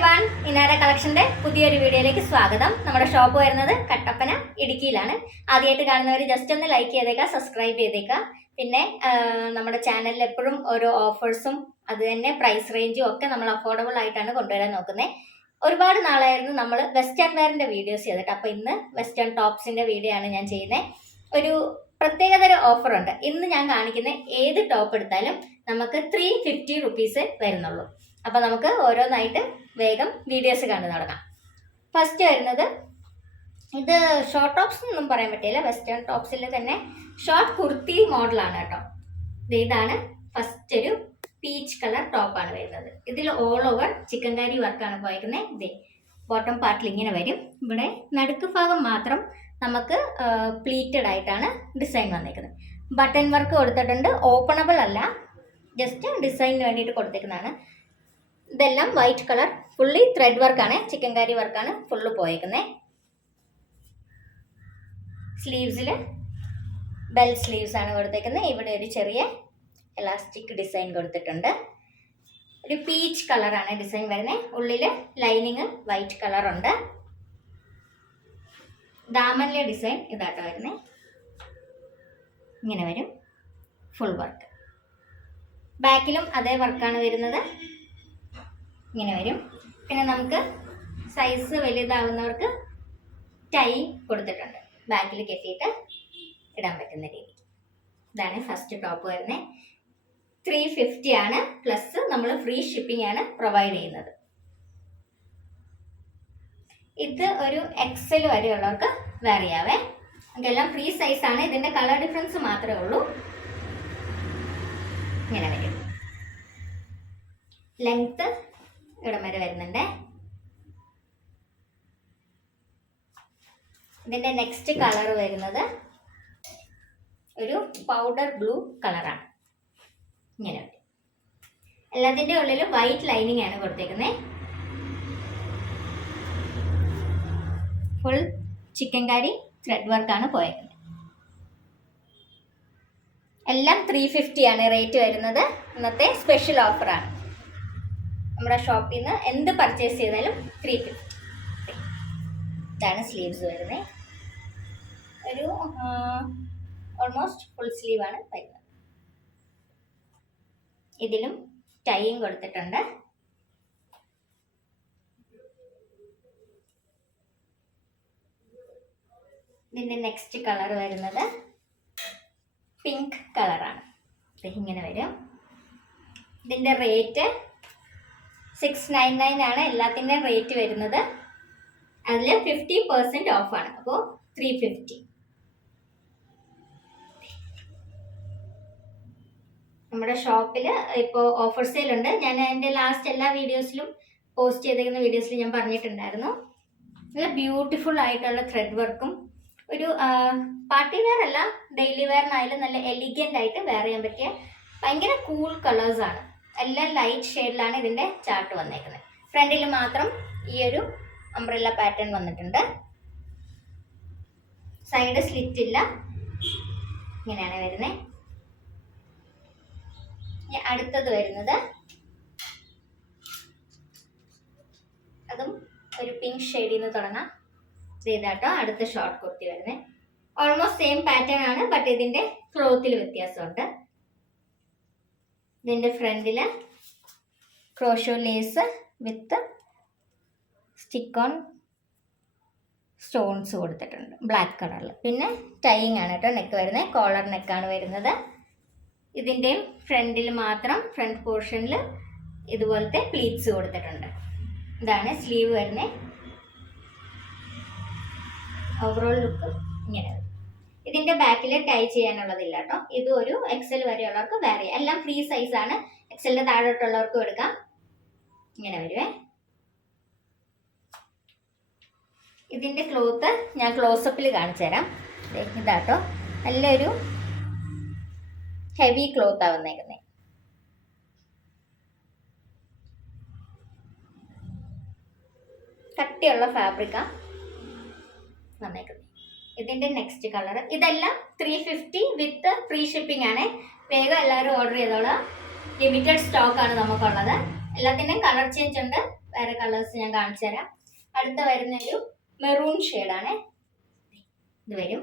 Everyone, Inara കളക്ഷന്റെ പുതിയൊരു വീഡിയോയിലേക്ക് സ്വാഗതം. നമ്മുടെ ഷോപ്പ് വരുന്നത് കട്ടപ്പന ഇടുക്കിയിലാണ്. ആദ്യമായിട്ട് കാണുന്നവർ ജസ്റ്റ് ഒന്ന് ലൈക്ക് ചെയ്തേക്കുക, സബ്സ്ക്രൈബ് ചെയ്തേക്കുക. പിന്നെ നമ്മുടെ ചാനലിൽ എപ്പോഴും ഓരോ ഓഫേഴ്സും അത് തന്നെ പ്രൈസ് റേഞ്ചും ഒക്കെ നമ്മൾ അഫോർഡബിൾ ആയിട്ടാണ് കൊണ്ടുവരാൻ നോക്കുന്നത്. ഒരുപാട് നാളായിരുന്നു നമ്മൾ വെസ്റ്റേൺ വെയറിന്റെ വീഡിയോസ് ചെയ്തിട്ട്. അപ്പോൾ ഇന്ന് വെസ്റ്റേൺ ടോപ്സിന്റെ വീഡിയോ ആണ് ഞാൻ ചെയ്യുന്നത്. ഒരു പ്രത്യേകതര ഓഫർ ഉണ്ട്. ഇന്ന് ഞാൻ കാണിക്കുന്ന ഏത് ടോപ്പ് എടുത്താലും നമുക്ക് 350 റുപ്പീസ് വരുന്നുള്ളൂ. അപ്പോൾ നമുക്ക് ഓരോന്നായിട്ട് വേഗം വീഡിയോസ് കണ്ടു തുടങ്ങാം. ഫസ്റ്റ് വരുന്നത് ഇത് ഷോർട്ട് ടോപ്സ് ഒന്നും പറയാൻ പറ്റില്ല, വെസ്റ്റേൺ ടോപ്സിൽ തന്നെ ഷോർട്ട് കുർത്തി മോഡലാണ് കേട്ടോ. ഇതാണ് ഫസ്റ്റ് ഒരു പീച്ച് കളർ ടോപ്പാണ് വരുന്നത്. ഇതിൽ ഓൾ ഓവർ ചിക്കൻകാരി വർക്കാണ് പോയിരിക്കുന്നത്. ഇതേ ബോട്ടം പാർട്ടിൽ ഇങ്ങനെ വരും. ഇവിടെ നടുക്ക് ഭാഗം മാത്രം നമുക്ക് പ്ലീറ്റഡ് ആയിട്ടാണ് ഡിസൈൻ വന്നിരിക്കുന്നത്. ബട്ടൺ വർക്ക് കൊടുത്തിട്ടുണ്ട്. ഓപ്പണബിൾ അല്ല, ജസ്റ്റ് ഡിസൈനിന് വേണ്ടിയിട്ട് കൊടുത്തേക്കുന്നതാണ്. ഇതെല്ലാം വൈറ്റ് കളർ, ഫുള്ളി ത്രെഡ് വർക്കാണ്, ചിക്കൻകാരി വർക്കാണ് ഫുള്ള് പോയേക്കുന്നത്. സ്ലീവ്സിൽ ബെൽ സ്ലീവ്സ് ആണ് കൊടുത്തേക്കുന്നത്. ഇവിടെ ഒരു ചെറിയ എലാസ്റ്റിക് ഡിസൈൻ കൊടുത്തിട്ടുണ്ട്. ഒരു പീച്ച് കളറാണ് ഡിസൈൻ വരുന്നത്. ഉള്ളിൽ ലൈനിങ് വൈറ്റ് കളറുണ്ട്. ദാമനിലെ ഡിസൈൻ ഇതാട്ടോ വരുന്നത്. ഇങ്ങനെ വരും ഫുൾ വർക്ക്. ബാക്കിലും അതേ വർക്കാണ് വരുന്നത്. ഇങ്ങനെ വരും. പിന്നെ നമുക്ക് സൈസ് വലുതാവുന്നവർക്ക് ടൈ കൊടുത്തിട്ടുണ്ട്, ബാക്കിൽ കെട്ടിയിട്ട് ഇടാൻ പറ്റുന്ന രീതി. ഇതാണ് ഫസ്റ്റ് ടോപ്പ് വരുന്നത്. 350 ആണ്, പ്ലസ് നമ്മൾ ഫ്രീ ഷിപ്പിംഗ് ആണ് പ്രൊവൈഡ് ചെയ്യുന്നത്. ഇത് ഒരു എക്സൽ വരെയുള്ളവർക്ക് വേറെ ആവേ. നമുക്കെല്ലാം ഫ്രീ സൈസ് ആണ്. ഇതിന്റെ കളർ ഡിഫറൻസ് മാത്രമേ ഉള്ളൂ. ഇങ്ങനെ വരും. ലെങ്ത് ഇവിടം വരെ വരുന്നുണ്ട്. ഇതിന്റെ നെക്സ്റ്റ് കളർ വരുന്നത് ഒരു പൗഡർ ബ്ലൂ കളറാണ്. ഇങ്ങനെ വരും. എല്ലാത്തിൻ്റെ ഉള്ളിൽ വൈറ്റ് ലൈനിങ് ആണ് കൊടുത്തേക്കുന്നത്. ഫുൾ ചിക്കൻകാരി ത്രെഡ് വർക്കാണ് പോയേക്കുന്നത്. എല്ലാം 350 ആണ് റേറ്റ് വരുന്നത്. ഇന്നത്തെ സ്പെഷ്യൽ ഓഫറാണ്. നമ്മുടെ ഷോപ്പിൽ നിന്ന് എന്ത് പർച്ചേസ് ചെയ്താലും 350. ഇതാണ് സ്ലീവ്സ് വരുന്നത്. ഒരു ഓൾമോസ്റ്റ് ഫുൾ സ്ലീവാണ് വരുന്നത്. ഇതിലും ടൈയും കൊടുത്തിട്ടുണ്ട്. ഇതിൻ്റെ നെക്സ്റ്റ് കളർ വരുന്നത് പിങ്ക് കളറാണ്. ഇങ്ങനെ വരും. ഇതിൻ്റെ റേറ്റ് 699 ആണ് എല്ലാത്തിൻ്റെ റേറ്റ് വരുന്നത്. അതിൽ 50% ഓഫാണ്. അപ്പോൾ 350. നമ്മുടെ ഷോപ്പിൽ ഇപ്പോൾ ഓഫർ സെയിൽ ഉണ്ട്. ഞാൻ എൻ്റെ ലാസ്റ്റ് എല്ലാ വീഡിയോസിലും പോസ്റ്റ് ചെയ്തിരിക്കുന്ന വീഡിയോസിൽ ഞാൻ പറഞ്ഞിട്ടുണ്ടായിരുന്നു. നല്ല ബ്യൂട്ടിഫുൾ ആയിട്ടുള്ള ത്രെഡ് വർക്കും, ഒരു പാർട്ടി വെയർ അല്ല, ഡെയിലി വെയറിനായാലും നല്ല എലിഗൻ്റ് ആയിട്ട് വെയർ ചെയ്യാൻ പറ്റിയ ഭയങ്കര കൂൾ കളേഴ്സാണ്. എല്ലാം ലൈറ്റ് ഷെയ്ഡിലാണ് ഇതിൻ്റെ ചാർട്ട് വന്നേക്കുന്നത്. ഫ്രണ്ടിൽ മാത്രം ഈ ഒരു അംബ്രല്ല പാറ്റേൺ വന്നിട്ടുണ്ട്. സൈഡ് സ്ലിറ്റ് ഇല്ല. ഇങ്ങനെയാണ് വരുന്നത്. അടുത്തത് വരുന്നത് അതും ഒരു പിങ്ക് ഷെയ്ഡിൽ നിന്ന് തുടങ്ങാം. ഇതാട്ടോ അടുത്ത ഷോർട്ട് കുർത്തി വരുന്നത്. ഓൾമോസ്റ്റ് സെയിം പാറ്റേൺ ആണ്, ബട്ട് ഇതിൻ്റെ ക്ലോത്തിൽ വ്യത്യാസമുണ്ട്. ഇതിൻ്റെ ഫ്രണ്ടിൽ crochet lace with stick on stones കൊടുത്തിട്ടുണ്ട് ബ്ലാക്ക് കളറിൽ. പിന്നെ ടൈയിങ് ആണ് കേട്ടോ നെക്ക് വരുന്നത്. കോളർ നെക്കാണ് വരുന്നത്. ഇതിൻ്റെയും ഫ്രണ്ടിൽ മാത്രം ഫ്രണ്ട് പോർഷനിൽ ഇതുപോലത്തെ പ്ലീറ്റ്സ് കൊടുത്തിട്ടുണ്ട്. ഇതാണ് സ്ലീവ് വരുന്നത്. ഓവറോൾ ലുക്ക് ഇങ്ങനെ വരും. ഇതിൻ്റെ ബാക്കിൽ ടൈ ചെയ്യാനുള്ളതില്ല കേട്ടോ. ഇത് ഒരു എക്സൽ വരെയുള്ളവർക്ക് വേറെ, എല്ലാം ഫ്രീ സൈസാണ്. എക്സലിൻ്റെ താഴോട്ടുള്ളവർക്കും എടുക്കാം. ഇങ്ങനെ വരുവേ. ഇതിൻ്റെ ക്ലോത്ത് ഞാൻ ക്ലോസപ്പിൽ കാണിച്ചു തരാം. ഇതാട്ടോ നല്ലൊരു ഹെവി ക്ലോത്താണ് വന്നേക്കുന്നത്. കട്ടിയുള്ള ഫാബ്രിക്കാണ് വന്നേക്കുന്നത്. ഇതിൻ്റെ നെക്സ്റ്റ് കളർ ഇതെല്ലാം 350 വിത്ത് ഫ്രീ ഷിപ്പിംഗ് ആണ്. വേഗം എല്ലാവരും ഓർഡർ ചെയ്തോളാം. ലിമിറ്റഡ് സ്റ്റോക്കാണ് നമുക്കുള്ളത്. എല്ലാത്തിൻ്റെയും കളർ ചേഞ്ച് ഉണ്ട്, വേറെ കളേഴ്സ് ഞാൻ കാണിച്ചു തരാം. അടുത്ത വരുന്ന ഒരു മെറൂൺ ഷെയ്ഡാണ് ഇത് വരും.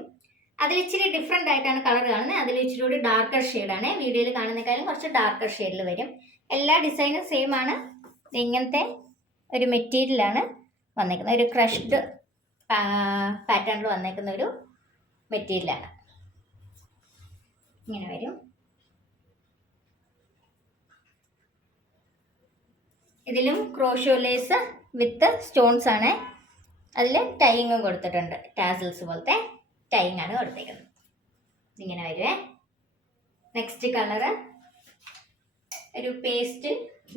അതിൽ ഇച്ചിരി ഡിഫറെൻ്റ് ആയിട്ടാണ് കളർ കാണുന്നത്. അതിൽ ഇച്ചിരി കൂടി ഡാർക്കർ ഷെയ്ഡാണ്, വീഡിയോയിൽ കാണുന്നതിനേക്കാളും കുറച്ച് ഡാർക്കർ ഷെയ്ഡിൽ വരും. എല്ലാ ഡിസൈനും സെയിം ആണ്. ഇങ്ങനത്തെ ഒരു മെറ്റീരിയലാണ് വന്നേക്കുന്നത്, ഒരു ക്രഷ്ഡ് പാറ്റേണിൽ വന്നേക്കുന്ന ഒരു മെറ്റീരിയലാണ്. ഇങ്ങനെ വരും. ഇതിലും ക്രോഷോ ലേസ് വിത്ത് സ്റ്റോൺസ് ആണ്. അതിൽ ടൈങ്ങും കൊടുത്തിട്ടുണ്ട്, ടാസിൽസ് പോലത്തെ ടൈങ് ആണ് കൊടുത്തേക്കുന്നത്. ഇങ്ങനെ വരുവേ. നെക്സ്റ്റ് കളറ് ഒരു പേസ്റ്റ്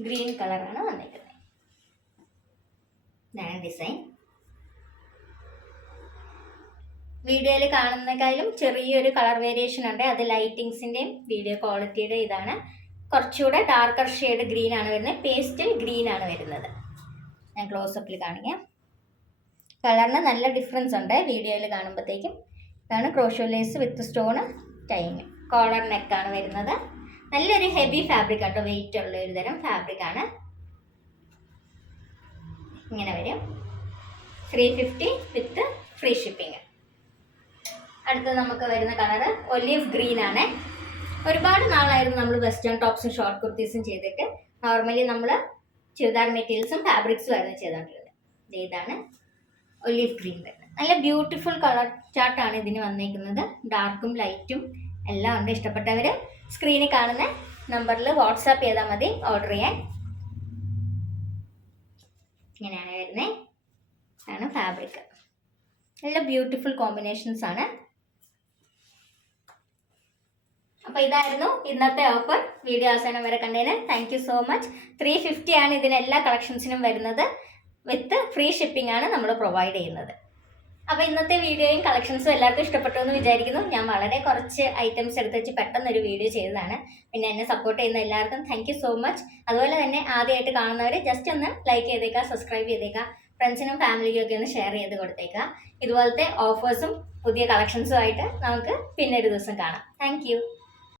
ഗ്രീൻ കളറാണ് വന്നേക്കുന്നത്. ഇതാണ് ഡിസൈൻ. വീഡിയോയിൽ കാണുന്നതിനേക്കാളും ചെറിയൊരു കളർ വേരിയേഷൻ ഉണ്ട്. അത് ലൈറ്റിങ്സിൻ്റെയും വീഡിയോ ക്വാളിറ്റിയുടെ ഇതാണ്. കുറച്ചുകൂടെ ഡാർക്കർ ഷെയ്ഡ് ഗ്രീൻ ആണ് വരുന്നത്, പേസ്റ്റൽ ഗ്രീൻ ആണ് വരുന്നത്. ഞാൻ ക്ലോസപ്പിൽ കാണിക്കാം. കളറിന് നല്ല ഡിഫറൻസ് ഉണ്ട് വീഡിയോയിൽ കാണുമ്പോഴത്തേക്കും. ഇതാണ് ക്രോഷോ ലേസ് വിത്ത് സ്റ്റോണ് ടൈങ്. കോളർ നെക്കാണ് വരുന്നത്. നല്ലൊരു ഹെവി ഫാബ്രിക് ആട്ടോ, വെയിറ്റ് ഉള്ള ഒരു തരം ഫാബ്രിക് ആണ്. ഇങ്ങനെ വരും. 350 വിത്ത് ഫ്രീ ഷിപ്പിംഗ്. അടുത്ത് നമുക്ക് വരുന്ന കളറ് ഒലീവ് ഗ്രീൻ ആണ്. ഒരുപാട് നാളായിരുന്നു നമ്മൾ വെസ്റ്റേൺ ടോപ്സും ഷോർട്ട് കുർത്തീസും ചെയ്തിട്ട്. നോർമലി നമ്മൾ ചുരിദാർ മെറ്റീരിയൽസും ഫാബ്രിക്സും ആയിരുന്നു ചെയ്തുകൊണ്ടിരുന്നത്. ഇതാണ് ഒലീവ് ഗ്രീൻ വരുന്നത്. നല്ല ബ്യൂട്ടിഫുൾ കളർ ചാർട്ടാണ് ഇതിന് വന്നേക്കുന്നത്. ഡാർക്കും ലൈറ്റും എല്ലാം ഉണ്ട്. ഇഷ്ടപ്പെട്ടവർ സ്ക്രീനിൽ കാണുന്ന നമ്പറിൽ വാട്സാപ്പ് ചെയ്താൽ മതി ഓർഡർ ചെയ്യാൻ. ഇങ്ങനെയാണ് വരുന്നത്. ആണ് ഫാബ്രിക്. നല്ല ബ്യൂട്ടിഫുൾ കോമ്പിനേഷൻസ് ആണ്. അപ്പോൾ ഇതായിരുന്നു ഇന്നത്തെ ഓഫർ. വീഡിയോ അവസാനം വരെ കണ്ടതിന് താങ്ക് യു സോ മച്ച്. 350 ആണ് ഇതിന് എല്ലാ കളക്ഷൻസിനും വരുന്നത്. വിത്ത് ഫ്രീ ഷിപ്പിംഗ് ആണ് നമ്മൾ പ്രൊവൈഡ് ചെയ്യുന്നത്. അപ്പോൾ ഇന്നത്തെ വീഡിയോയും കളക്ഷൻസും എല്ലാവർക്കും ഇഷ്ടപ്പെട്ടു എന്ന് വിചാരിക്കുന്നു. ഞാൻ വളരെ കുറച്ച് ഐറ്റംസ് എടുത്ത് വെച്ച് പെട്ടെന്നൊരു വീഡിയോ ചെയ്തതാണ്. പിന്നെ എന്നെ സപ്പോർട്ട് ചെയ്യുന്ന എല്ലാവർക്കും താങ്ക് യു സോ മച്ച്. അതുപോലെ തന്നെ ആദ്യമായിട്ട് കാണുന്നവർ ജസ്റ്റ് ഒന്ന് ലൈക്ക് ചെയ്തേക്കുക, സബ്സ്ക്രൈബ് ചെയ്തേക്കുക, ഫ്രണ്ട്സിനും ഫാമിലിക്കും ഒക്കെ ഒന്ന് ഷെയർ ചെയ്ത് കൊടുത്തേക്കുക. ഇതുപോലത്തെ ഓഫേഴ്സും പുതിയ കളക്ഷൻസും ആയിട്ട് നമുക്ക് പിന്നെ ഒരു ദിവസം കാണാം. താങ്ക്